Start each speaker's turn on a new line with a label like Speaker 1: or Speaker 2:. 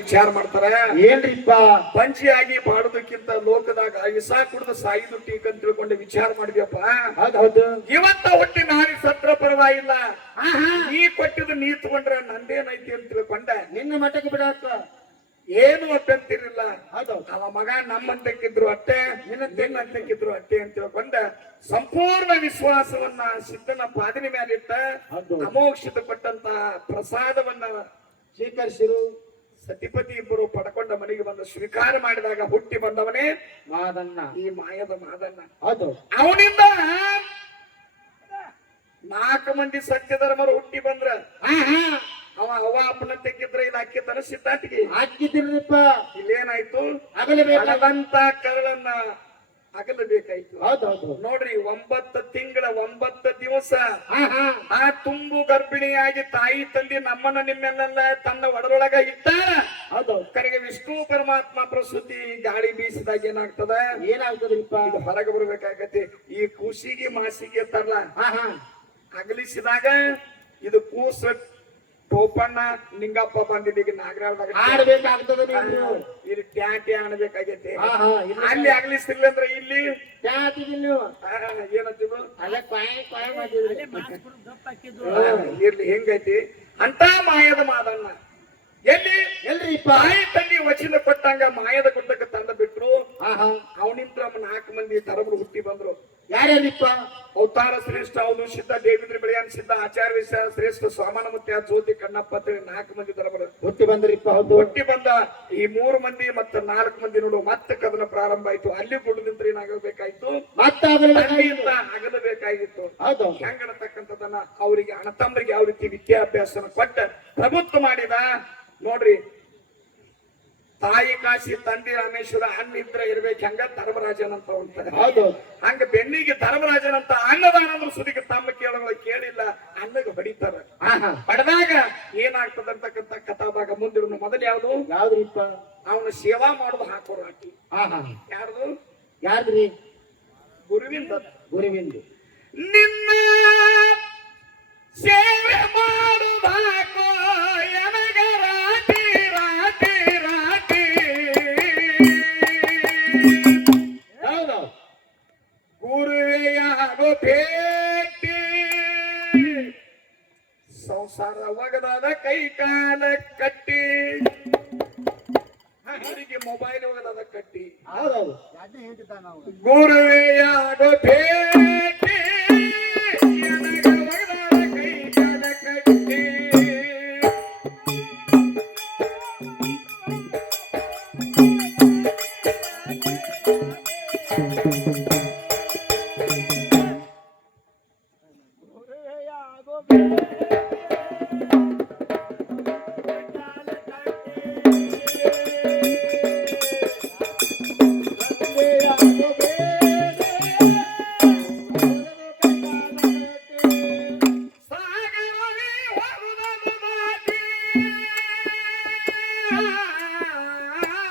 Speaker 1: ವಿಚಾರ ಮಾಡ್ತಾರ.
Speaker 2: ಏನ್ರಿಪ್ಪ?
Speaker 1: ಪಂಚಿಯಾಗಿ ಮಾಡೋದಕ್ಕಿಂತ ಲೋಕದಾಗ ವಿಷ ಕುಡಿದು ಸಾಯಿದು ಟೀಕ್ ಅಂತ ತಿಳ್ಕೊಂಡು ವಿಚಾರ ಮಾಡಿದ್ಯಪ್ಪ.
Speaker 2: ಹೌದ್ ಹೌದು.
Speaker 1: ಇವತ್ತ ಹುಟ್ಟಿ ನಾರಿ ಸತ್ರ ಪರವಾಗಿಲ್ಲ.
Speaker 2: ಆಹಾ.
Speaker 1: ನೀ ಕೊಟ್ಟಿದ್ದು ನೀ ತಗೊಂಡ್ರ ನಂದೇನೈತಿ ಅಂತ ತಿಳ್ಕೊಂಡ.
Speaker 2: ನಿನ್ನ ಮಠಕ್ಕೆ ಬಿಡಪ್ಪ
Speaker 1: ಏನು ಅಭ್ಯಂತಿರಿಲ್ಲ
Speaker 2: ಹೌದ್ ಹೌದು.
Speaker 1: ಅವ ಮಗ ನಮ್ಮಂತಕ್ಕಿದ್ರು ಅಟ್ಟೆ ನಿನ್ನ ತೆನ್ನಂತಕ್ಕಿದ್ರು ಅಟ್ಟೆ ಅಂತ ತಿಳ್ಕೊಂಡ. ಸಂಪೂರ್ಣ ವಿಶ್ವಾಸವನ್ನ ಸಿದ್ಧನ ಪಾದಿನ ಮೇಲಿಟ್ಟ
Speaker 2: ಇಟ್ಟ
Speaker 1: ಅಮೋಕ್ಷಿತ ಪಟ್ಟಂತ ಪ್ರಸಾದವನ್ನ
Speaker 2: ಸ್ವೀಕರಿಸಿರು.
Speaker 1: ಸತಿಪತಿ ಇಬ್ಬರು ಪಡ್ಕೊಂಡ ಮನೆಗೆ ಬಂದು ಸ್ವೀಕಾರ ಮಾಡಿದಾಗ ಹುಟ್ಟಿ ಬಂದವನೇ
Speaker 2: ಮಾದನ್ನ
Speaker 1: ಈ ಮಾಯದ ಮಾದನ್ನ
Speaker 2: ಹೌದು.
Speaker 1: ಅವನಿಂದ ನಾಲ್ಕು ಮಂದಿ ಸತ್ಯ ಧರ್ಮರು ಹುಟ್ಟಿ ಬಂದ್ರ. ಅವ ಅವ ಅಪ್ಪನ ತೆಗಿದ್ರ ಇಲ್ಲ ಅಕ್ಕಿ ತರ ಸಿದ್ಧಾಟಿಗೆ
Speaker 2: ಹಾಕಿದ್ರಿಪ್ಪ
Speaker 1: ಇಲ್ಲೇನಾಯ್ತು? ಕರಳನ್ನ ಅಗಲಬೇಕಾಯ್ತು
Speaker 2: ಹೌದ್ ಹೌದು
Speaker 1: ನೋಡ್ರಿ ಒಂಬತ್ತು ತಿಂಗಳ ಒಂಬತ್ತು ದಿವಸ ಆ ತುಂಬು ಗರ್ಭಿಣಿಯಾಗಿ ತಾಯಿ ತಂದೆ ನಮ್ಮನ್ನ ನಿಮ್ಮೆಲ್ಲ ತನ್ನ ಒಡರೊಳಗ ಇಟ್ಟಾರ.
Speaker 2: ಹೌದು.
Speaker 1: ಕರೆಗೆ ವಿಷ್ಣು ಪರಮಾತ್ಮ ಪ್ರಸೂತಿ ಗಾಳಿ ಬೀಸಿದಾಗ ಏನಾಗ್ತದ? ಏನಾಗ್ತದಪ್ಪ? ಹೊರಗೆ ಬರ್ಬೇಕಾಗತ್ತೆ. ಈ ಕೂಸಿಗೆ ಮಾಸಿಗೆ
Speaker 2: ತರಲ.
Speaker 1: ಅಗಲಿಸಿದಾಗ ಇದು ಕೂಸ ಟೋಪಣ್ಣ ನಿಂಗಪ್ಪ ಬಂದಿದ್ದೀಗ ನಾಗರಾಳದಾಗ
Speaker 2: ಆಡ್ಬೇಕಾಗ್ತದ ನೀವು.
Speaker 1: ಇಲ್ಲಿ ಟ್ಯಾಟಿ
Speaker 2: ಇಲ್ಲ.
Speaker 1: ಅಲ್ಲಿ ಅಗಲಿಸಿಲ್ಲ ಅಂದ್ರೆ ಇಲ್ಲಿ.
Speaker 2: ಜಾತಿಗೆ ನೀವು.
Speaker 1: ಏನಂತೀವಿ
Speaker 2: ಅಲ್ಲ ಕಾಯ ಕಾಯ ಮಾಡಿದ್ರಿ
Speaker 1: ಆ, ಇರ್ಲಿ ಹೆಂಗೈತಿ? ಅಂತ ಮಾಯದ ಮಾದಣ್ಣ. ಎಲ್ಲಿ?
Speaker 2: ಎಲ್ರಿ
Speaker 1: ಬಾಯಿ ತಂಗಿ ವಚನ ಕೊಟ್ಟಂಗ ಮಾಯದ ಗುಡ್ಡಕ್ಕೆ ತಂದ ಬಿಟ್ರು.
Speaker 2: ಅವನಿಂತ್ರ
Speaker 1: ಅವನಿಂದ ನಾಲ್ಕು ಮಂದಿ ತರಬರು ಹುಟ್ಟಿ ಬಂದ್ರು.
Speaker 2: ಯಾರ್ಯಾರಿಪ್ಪ?
Speaker 1: ಅವತಾರ ಶ್ರೇಷ್ಠ ಅವನು ಸಿದ್ಧ ದೇವೇಂದ್ರ ಬೆಳೆಯನ್ ಸಿದ್ಧ ಆಚಾರ್ಯ ವಿಶ್ವ ಶ್ರೇಷ್ಠ ಸ್ವಾಮನ ಮುತ್ಯ ಜ್ಯೋತಿ ಕಣ್ಣಪ್ಪ ನಾಲ್ಕು ಮಂದಿ ತರಬರು
Speaker 2: ಹೊಟ್ಟಿ ಬಂದ್ರಿಪ್ಪ ಹೌದು.
Speaker 1: ಹುಟ್ಟಿ ಬಂದ ಈ ಮೂರು ಮಂದಿ ಮತ್ತ ನಾಲ್ಕು ಮಂದಿ ನೋಡು ಮತ್ತೆ ಕದನ ಪ್ರಾರಂಭ ಆಯ್ತು. ಅಲ್ಲಿ ಗುಡ್ಡದಿಂತ್ರ ಏನಾಗಬೇಕಾಯ್ತು?
Speaker 2: ಮತ್ತೆ
Speaker 1: ತಂದೆಯಿಂದ ಅಗಲಬೇಕಾಗಿತ್ತು.
Speaker 2: ಹೌದು.
Speaker 1: ಹೆಂಗಡತಕ್ಕಂಥದನ್ನ ಅವರಿಗೆ ಅಣತಂಬರಿಗೆ ಯಾವ ರೀತಿ ವಿದ್ಯಾಭ್ಯಾಸನ ಕೊಟ್ಟ ಪ್ರಭುತ್ವ ಮಾಡಿದ ನೋಡ್ರಿ ತಾಯಿ ಕಾಶಿ ತಂದಿ ರಾಮೇಶ್ವರ ಅಣ್ಣ ಇದ್ರೆ ಇರ್ಬೇಕು ಹಂಗ ಧರ್ಮರಾಜನ್ ಅಂತ ಅಂತಾರೆ
Speaker 2: ಹೌದು.
Speaker 1: ಹಂಗ ಬೆನ್ನಿಗೆ ಧರ್ಮರಾಜನಂತ ಅಂತ ಅನ್ನದಾನ ಅಂದ್ರೆ ಸುದಿಗೆ ತಮ್ಮ ಕೇಳಗಳು ಕೇಳಿಲ್ಲ ಅನ್ನಗೆ ಹೊಡಿತಾರ ಪಡೆದಾಗ ಏನಾಗ್ತದ ಅಂತಕ್ಕಂಥ ಕಥಾಭಾಗ ಮುಂದಿರೋದು ಮೊದಲು ಯಾವ್ದು?
Speaker 2: ಯಾವ್ದ್ರಿಪ್ಪ?
Speaker 1: ಅವನ ಸೇವಾ ಮಾಡುದು ಹಾಕೋರು ಹಾಕಿ ಯಾರ್ದು?
Speaker 2: ಯಾರ್ದ್ರಿ?
Speaker 1: ಗುರುವಿಂದ.
Speaker 2: ಗುರುವಿಂದು.
Speaker 1: ನಿನ್ನ ಕೈ ಕಾಲ ಕಟ್ಟಿ ಅವರಿಗೆ ಮೊಬೈಲ್ ಹೋಗದ ಕಟ್ಟಿ.
Speaker 2: ಹೌದೌದು.
Speaker 1: ಗುರುವೆಯಾಗೋ ಭೇಟಿ